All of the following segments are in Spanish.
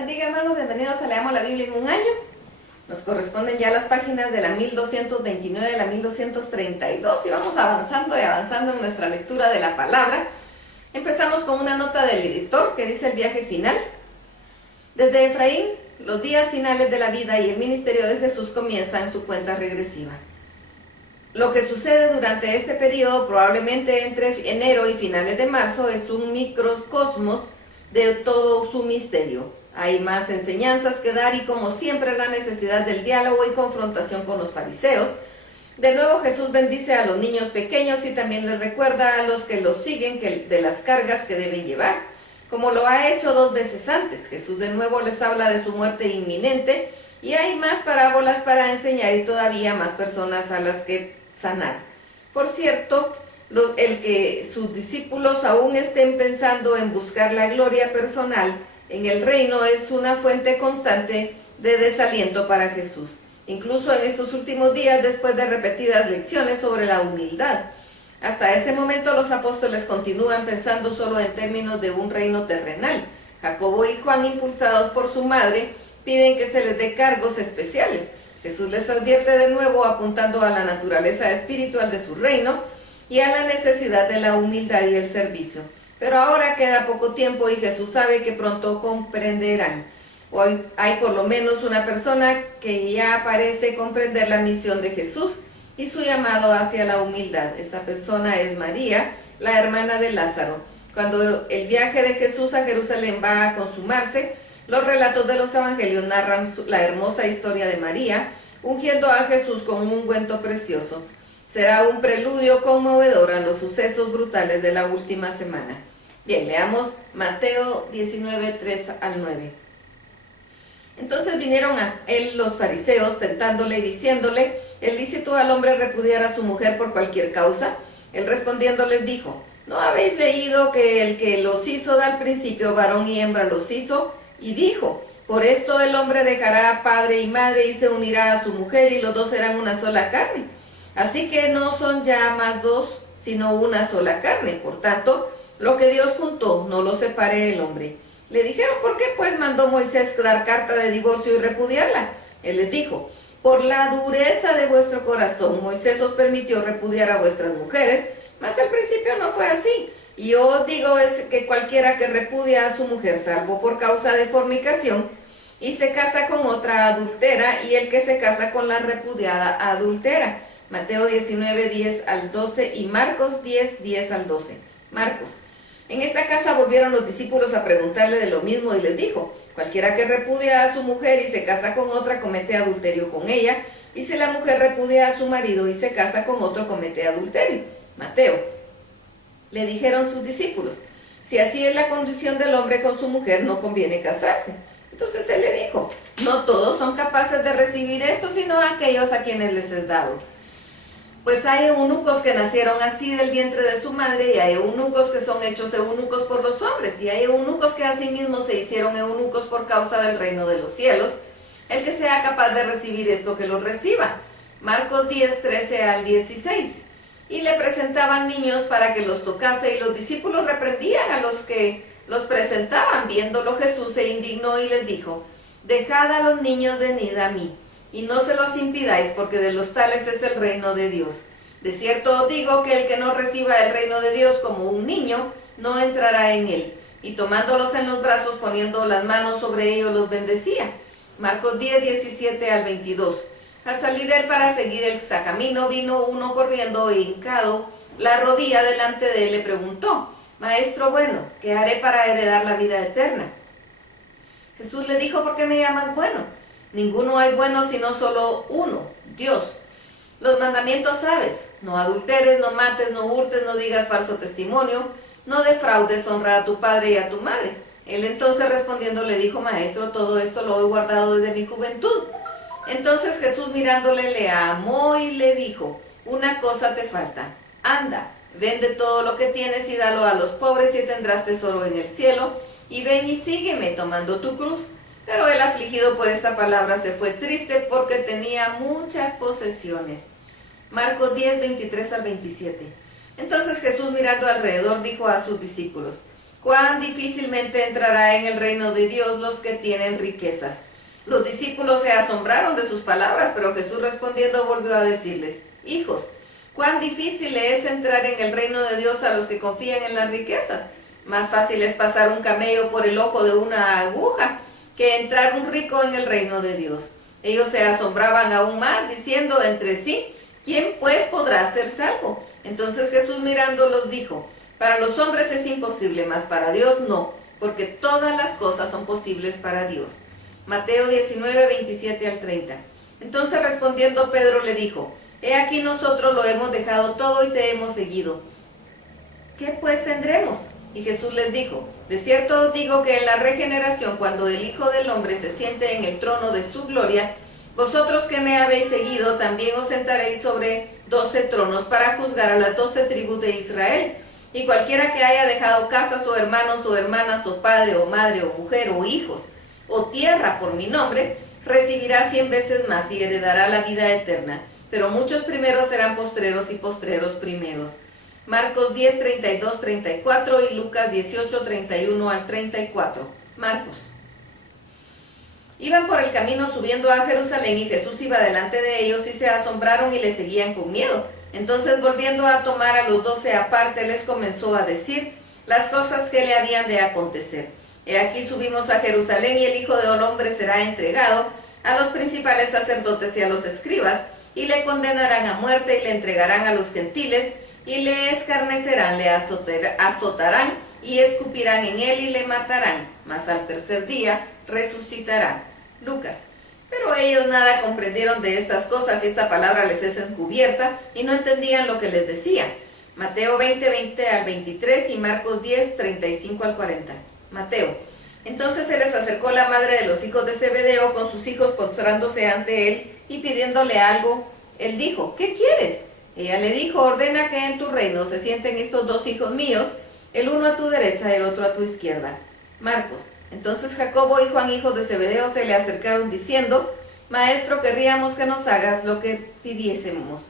bendiga, hermanos, bienvenidos a Leamos la Biblia en un año. Nos corresponden ya las páginas de la 1229 a la 1232 y vamos avanzando y avanzando en nuestra lectura de la palabra. Empezamos con una nota del editor que dice el viaje final. Desde Efraín, los días finales de la vida y el ministerio de Jesús comienzan su cuenta regresiva. Lo que sucede durante este periodo, probablemente entre enero y finales de marzo, es un microcosmos de todo su misterio. Hay más enseñanzas que dar y, como siempre, la necesidad del diálogo y confrontación con los fariseos. De nuevo, Jesús bendice a los niños pequeños y también les recuerda a los que los siguen de las cargas que deben llevar, como lo ha hecho 2 veces antes. Jesús de nuevo les habla de su muerte inminente y hay más parábolas para enseñar y todavía más personas a las que sanar. Por cierto, el que sus discípulos aún estén pensando en buscar la gloria personal en el reino es una fuente constante de desaliento para Jesús, incluso en estos últimos días después de repetidas lecciones sobre la humildad. Hasta este momento los apóstoles continúan pensando solo en términos de un reino terrenal. Jacobo y Juan, impulsados por su madre, piden que se les dé cargos especiales. Jesús les advierte de nuevo apuntando a la naturaleza espiritual de su reino y a la necesidad de la humildad y el servicio. Pero ahora queda poco tiempo y Jesús sabe que pronto comprenderán. Hoy hay por lo menos una persona que ya parece comprender la misión de Jesús y su llamado hacia la humildad. Esta persona es María, la hermana de Lázaro. Cuando el viaje de Jesús a Jerusalén va a consumarse, los relatos de los evangelios narran la hermosa historia de María, ungiendo a Jesús con un ungüento precioso. Será un preludio conmovedor a los sucesos brutales de la última semana. Bien, leamos Mateo 19, 3 al 9. Entonces vinieron a él los fariseos, tentándole y diciéndole: ¿es lícito al hombre repudiar a su mujer por cualquier causa? Él respondiendo les dijo: ¿no habéis leído que el que los hizo al principio, varón y hembra los hizo? Y dijo: por esto el hombre dejará padre y madre y se unirá a su mujer y los dos serán una sola carne. Así que no son ya más dos, sino una sola carne. Por tanto, lo que Dios juntó, no lo separe el hombre. Le dijeron: ¿por qué pues mandó Moisés dar carta de divorcio y repudiarla? Él les dijo: por la dureza de vuestro corazón, Moisés os permitió repudiar a vuestras mujeres, mas al principio no fue así. Y yo os digo es que cualquiera que repudia a su mujer, salvo por causa de fornicación, y se casa con otra, adultera, y el que se casa con la repudiada, adultera. Mateo 19, 10 al 12 y Marcos 10, 10 al 12. Marcos: en esta casa volvieron los discípulos a preguntarle de lo mismo y les dijo: cualquiera que repudia a su mujer y se casa con otra comete adulterio con ella, y si la mujer repudia a su marido y se casa con otro comete adulterio. Mateo: le dijeron sus discípulos: si así es la condición del hombre con su mujer, no conviene casarse. Entonces él le dijo: no todos son capaces de recibir esto, sino aquellos a quienes les es dado. Pues hay eunucos que nacieron así del vientre de su madre, y hay eunucos que son hechos eunucos por los hombres, y hay eunucos que asimismo se hicieron eunucos por causa del reino de los cielos. El que sea capaz de recibir esto, que lo reciba. Marcos 10, 13 al 16. Y le presentaban niños para que los tocase, y los discípulos reprendían a los que los presentaban. Viéndolo Jesús se indignó y les dijo: dejad a los niños venid a mí, y no se los impidáis, porque de los tales es el reino de Dios. De cierto os digo que el que no reciba el reino de Dios como un niño, no entrará en él. Y tomándolos en los brazos, poniendo las manos sobre ellos, los bendecía. Marcos 10, 17 al 22. Al salir él para seguir el camino, vino uno corriendo e hincado la rodilla delante de él, le preguntó: Maestro bueno, ¿qué haré para heredar la vida eterna? Jesús le dijo: ¿por qué me llamas bueno? Ninguno hay bueno sino solo uno, Dios. Los mandamientos sabes: no adulteres, no mates, no hurtes, no digas falso testimonio, no defraudes, honra a tu padre y a tu madre. Él entonces respondiendo le dijo: Maestro, todo esto lo he guardado desde mi juventud. Entonces Jesús mirándole le amó y le dijo: una cosa te falta, anda, vende todo lo que tienes y dalo a los pobres y tendrás tesoro en el cielo, y ven y sígueme tomando tu cruz. Pero el afligido por esta palabra se fue triste porque tenía muchas posesiones. Marcos 10, 23 al 27. Entonces Jesús, mirando alrededor, dijo a sus discípulos: cuán difícilmente entrará en el reino de Dios los que tienen riquezas. Los discípulos se asombraron de sus palabras, pero Jesús respondiendo volvió a decirles: hijos, cuán difícil es entrar en el reino de Dios a los que confían en las riquezas. Más fácil es pasar un camello por el ojo de una aguja que entrar un rico en el reino de Dios. Ellos se asombraban aún más, diciendo entre sí: ¿quién pues podrá ser salvo? Entonces Jesús mirándolos dijo: para los hombres es imposible, mas para Dios no, porque todas las cosas son posibles para Dios. Mateo 19, 27 al 30. Entonces respondiendo Pedro le dijo: he aquí nosotros lo hemos dejado todo y te hemos seguido. ¿Qué pues tendremos? Y Jesús les dijo: de cierto os digo que en la regeneración, cuando el Hijo del Hombre se siente en el trono de su gloria, vosotros que me habéis seguido, también os sentaréis sobre 12 tronos para juzgar a las 12 tribus de Israel. Y cualquiera que haya dejado casas o hermanos o hermanas o padre o madre o mujer o hijos o tierra por mi nombre, recibirá 100 veces más y heredará la vida eterna. Pero muchos primeros serán postreros y postreros primeros. Marcos 10, 32, 34 y Lucas 18, 31 al 34. Marcos. Iban por el camino subiendo a Jerusalén y Jesús iba delante de ellos y se asombraron y le seguían con miedo. Entonces volviendo a tomar a los 12 aparte les comenzó a decir las cosas que le habían de acontecer. He aquí subimos a Jerusalén y el Hijo del Hombre será entregado a los principales sacerdotes y a los escribas y le condenarán a muerte y le entregarán a los gentiles y le escarnecerán, le azotarán y escupirán en él y le matarán, mas al tercer día resucitará. Lucas. Pero ellos nada comprendieron de estas cosas y esta palabra les es encubierta y no entendían lo que les decía. Mateo 20, 20 al 23 y Marcos 10, 35 al 40. Mateo. Entonces se les acercó la madre de los hijos de Zebedeo con sus hijos postrándose ante él y pidiéndole algo. Él dijo: ¿qué quieres? Ella le dijo: ordena que en tu reino se sienten estos 2 hijos míos, el uno a tu derecha y el otro a tu izquierda. Marcos. Entonces Jacobo y Juan, hijos de Zebedeo, se le acercaron diciendo: Maestro, querríamos que nos hagas lo que pidiésemos.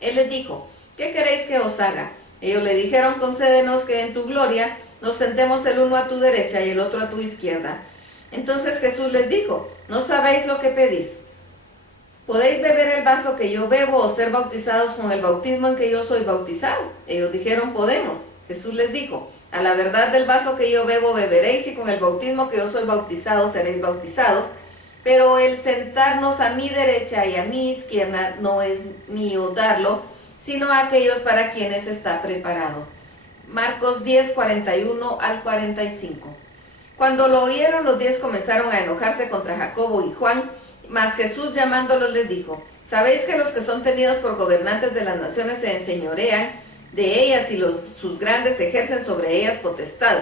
Él les dijo: ¿qué queréis que os haga? Ellos le dijeron: concédenos que en tu gloria nos sentemos el uno a tu derecha y el otro a tu izquierda. Entonces Jesús les dijo: no sabéis lo que pedís. ¿Podéis beber el vaso que yo bebo o ser bautizados con el bautismo en que yo soy bautizado? Ellos dijeron: podemos. Jesús les dijo: a la verdad del vaso que yo bebo beberéis y con el bautismo que yo soy bautizado seréis bautizados, pero el sentarnos a mi derecha y a mi izquierda no es mío darlo, sino a aquellos para quienes está preparado. Marcos 10, 41 al 45. Cuando lo oyeron, los 10 comenzaron a enojarse contra Jacobo y Juan, mas Jesús llamándolos les dijo: ¿sabéis que los que son tenidos por gobernantes de las naciones se enseñorean de ellas y sus grandes ejercen sobre ellas potestad?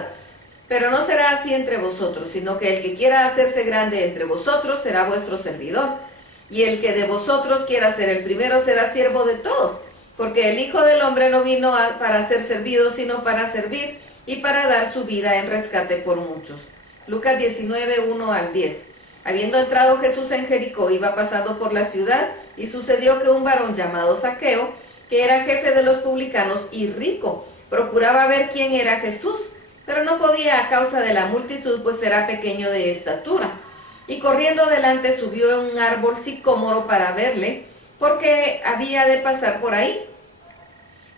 Pero no será así entre vosotros, sino que el que quiera hacerse grande entre vosotros será vuestro servidor, y el que de vosotros quiera ser el primero será siervo de todos, porque el Hijo del Hombre no vino para ser servido, sino para servir y para dar su vida en rescate por muchos. Lucas 19, 1 al 10. Habiendo entrado Jesús en Jericó, iba pasando por la ciudad, y sucedió que un varón llamado Zaqueo, que era jefe de los publicanos y rico, procuraba ver quién era Jesús, pero no podía a causa de la multitud, pues era pequeño de estatura. Y corriendo delante subió a un árbol sicómoro para verle, porque había de pasar por ahí.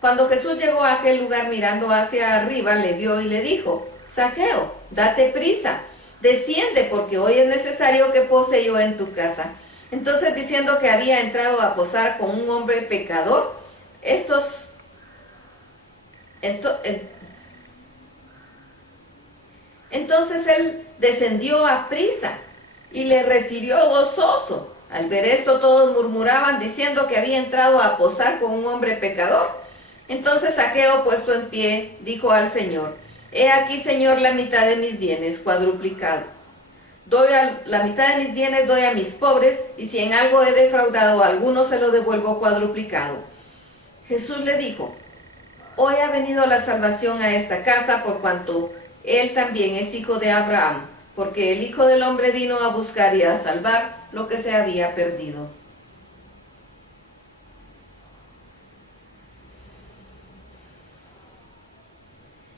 Cuando Jesús llegó a aquel lugar mirando hacia arriba, le vio y le dijo: Zaqueo, date prisa, desciende, porque hoy es necesario que pose yo en tu casa. Entonces, diciendo que había entrado a posar con un hombre pecador, entonces él descendió a prisa y le recibió gozoso. Al ver esto, todos murmuraban diciendo que había entrado a posar con un hombre pecador. Entonces Zaqueo, puesto en pie, dijo al Señor: he aquí, Señor, la mitad de mis bienes cuadruplicado. La mitad de mis bienes doy a mis pobres, y si en algo he defraudado a alguno, se lo devuelvo cuadruplicado. Jesús le dijo: hoy ha venido la salvación a esta casa, por cuanto él también es hijo de Abraham, porque el Hijo del Hombre vino a buscar y a salvar lo que se había perdido.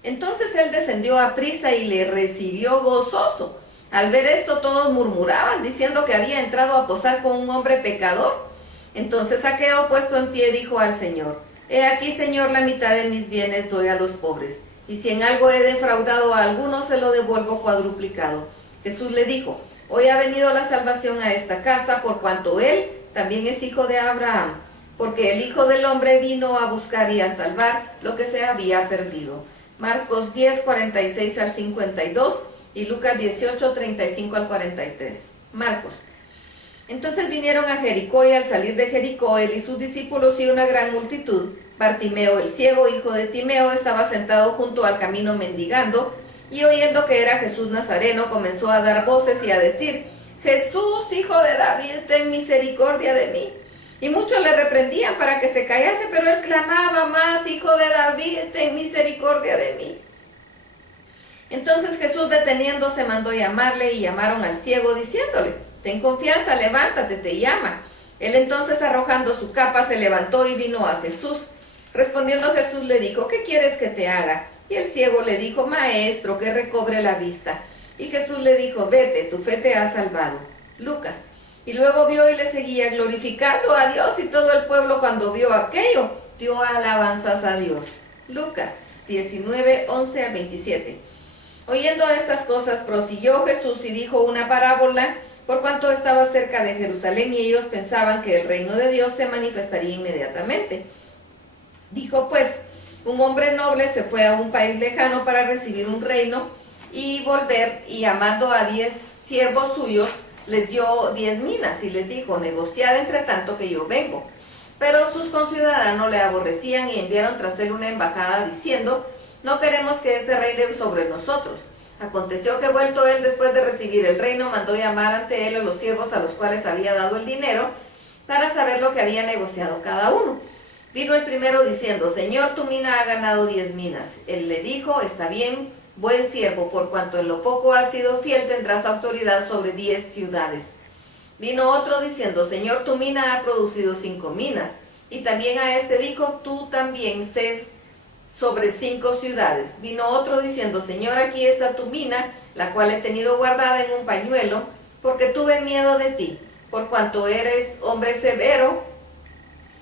Entonces él descendió a prisa y le recibió gozoso. Al ver esto todos murmuraban, diciendo que había entrado a posar con un hombre pecador. Entonces Zaqueo, puesto en pie, dijo al Señor: He aquí, Señor, la mitad de mis bienes doy a los pobres, y si en algo he defraudado a alguno, se lo devuelvo cuadruplicado. Jesús le dijo: Hoy ha venido la salvación a esta casa, por cuanto él también es hijo de Abraham, porque el Hijo del Hombre vino a buscar y a salvar lo que se había perdido. Marcos 10, 46 al 52 y Lucas 18, 35 al 43. Marcos. Entonces vinieron a Jericó, y al salir de Jericó, él y sus discípulos y una gran multitud, Bartimeo el ciego, hijo de Timeo, estaba sentado junto al camino mendigando, y oyendo que era Jesús Nazareno, comenzó a dar voces y a decir: Jesús, hijo de David, ten misericordia de mí. Y muchos le reprendían para que se callase, pero él clamaba más: Hijo de David, ten misericordia de mí. Entonces Jesús, deteniéndose, mandó llamarle, y llamaron al ciego, diciéndole: Ten confianza, levántate, te llama. Él entonces, arrojando su capa, se levantó y vino a Jesús. Respondiendo Jesús le dijo: ¿Qué quieres que te haga? Y el ciego le dijo: Maestro, que recobre la vista. Y Jesús le dijo: Vete, tu fe te ha salvado. Lucas. Y luego vio y le seguía, glorificando a Dios, y todo el pueblo, cuando vio aquello, dio alabanzas a Dios. Lucas 19, 11 al 27. Oyendo estas cosas, prosiguió Jesús y dijo una parábola, por cuanto estaba cerca de Jerusalén, y ellos pensaban que el reino de Dios se manifestaría inmediatamente. Dijo pues: un hombre noble se fue a un país lejano para recibir un reino y volver, y llamando a 10 siervos suyos, les dio 10 minas, y les dijo: negociad entre tanto que yo vengo. Pero sus conciudadanos le aborrecían, y enviaron tras él una embajada diciendo: no queremos que este reine sobre nosotros. Aconteció que, vuelto él después de recibir el reino, mandó llamar ante él a los siervos a los cuales había dado el dinero, para saber lo que había negociado cada uno. Vino el primero diciendo: Señor, tu mina ha ganado 10 minas. Él le dijo: está bien, buen siervo, por cuanto en lo poco has sido fiel, tendrás autoridad sobre 10 ciudades. Vino otro diciendo: Señor, tu mina ha producido 5 minas. Y también a este dijo: tú también sé sobre 5 ciudades. Vino otro diciendo: Señor, aquí está tu mina, la cual he tenido guardada en un pañuelo, porque tuve miedo de ti, por cuanto eres hombre severo,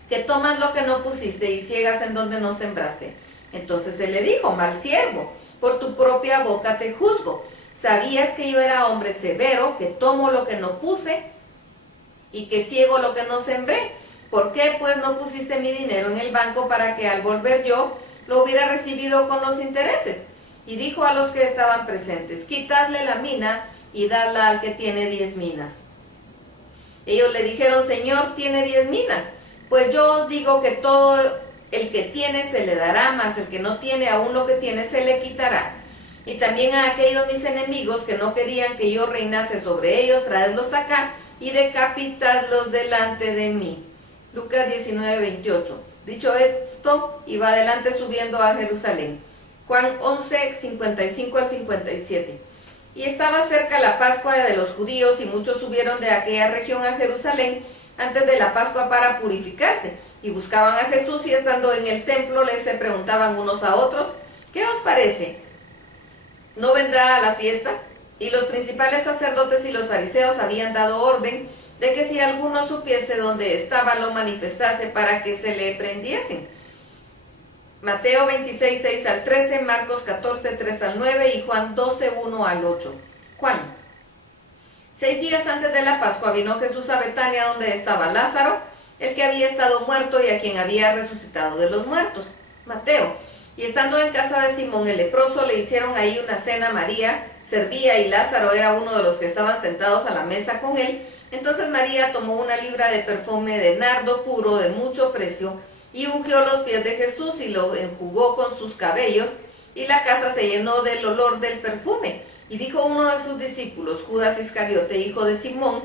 que tomas lo que no pusiste y ciegas en donde no sembraste. Entonces él le dijo: mal siervo, por tu propia boca te juzgo. ¿Sabías que yo era hombre severo, que tomo lo que no puse y que ciego lo que no sembré? ¿Por qué pues no pusiste mi dinero en el banco, para que al volver yo lo hubiera recibido con los intereses? Y dijo a los que estaban presentes: quitadle la mina y dadla al que tiene 10 minas. Ellos le dijeron: Señor, tiene 10 minas. Pues yo os digo que todo el que tiene se le dará, mas el que no tiene, aún lo que tiene se le quitará. Y también a aquellos mis enemigos que no querían que yo reinase sobre ellos, traedlos acá y decapitadlos delante de mí. Lucas 19, 28. Dicho esto, iba adelante subiendo a Jerusalén. Juan 11, 55 al 57. Y estaba cerca la Pascua de los judíos, y muchos subieron de aquella región a Jerusalén antes de la Pascua para purificarse, y buscaban a Jesús, y estando en el templo les se preguntaban unos a otros: ¿qué os parece? ¿No vendrá a la fiesta? Y los principales sacerdotes y los fariseos habían dado orden de que si alguno supiese dónde estaba, lo manifestase para que se le prendiesen. Mateo 26, 6 al 13, Marcos 14, 3 al 9 y Juan 12, 1 al 8. Juan. 6 días antes de la Pascua vino Jesús a Betania, donde estaba Lázaro, el que había estado muerto y a quien había resucitado de los muertos. Mateo. Y estando en casa de Simón el leproso, le hicieron ahí una cena. María servía, y Lázaro era uno de los que estaban sentados a la mesa con él. Entonces María tomó una libra de perfume de nardo puro de mucho precio, y ungió los pies de Jesús y lo enjugó con sus cabellos, y la casa se llenó del olor del perfume. Y dijo uno de sus discípulos, Judas Iscariote, hijo de Simón,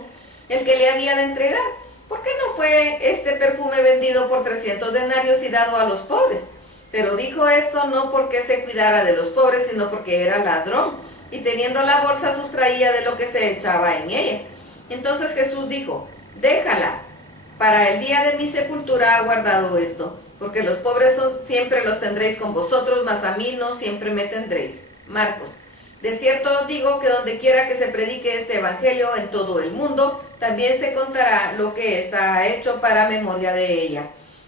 el que le había de entregar: ¿por qué no fue este perfume vendido por 300 denarios y dado a los pobres? Pero dijo esto no porque se cuidara de los pobres, sino porque era ladrón, y teniendo la bolsa sustraía de lo que se echaba en ella. Entonces Jesús dijo: déjala, para el día de mi sepultura ha guardado esto. porque los pobres siempre los tendréis con vosotros, mas a mí no siempre me tendréis. Marcos. De cierto os digo que donde quiera que se predique este evangelio en todo el mundo, también se contará lo que está hecho para memoria de ella.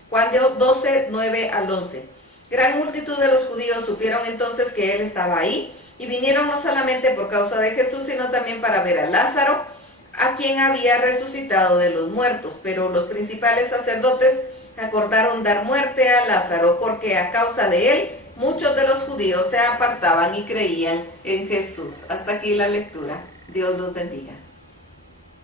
Juan 12, 9 al 11. Gran multitud de los judíos supieron entonces que él estaba ahí, y vinieron no solamente por causa de Jesús, sino también para ver a Lázaro, a quien había resucitado de los muertos. Pero los principales sacerdotes acordaron dar muerte a Lázaro, porque a causa de él muchos de los judíos se apartaban y creían en Jesús. Hasta aquí la lectura. Dios los bendiga.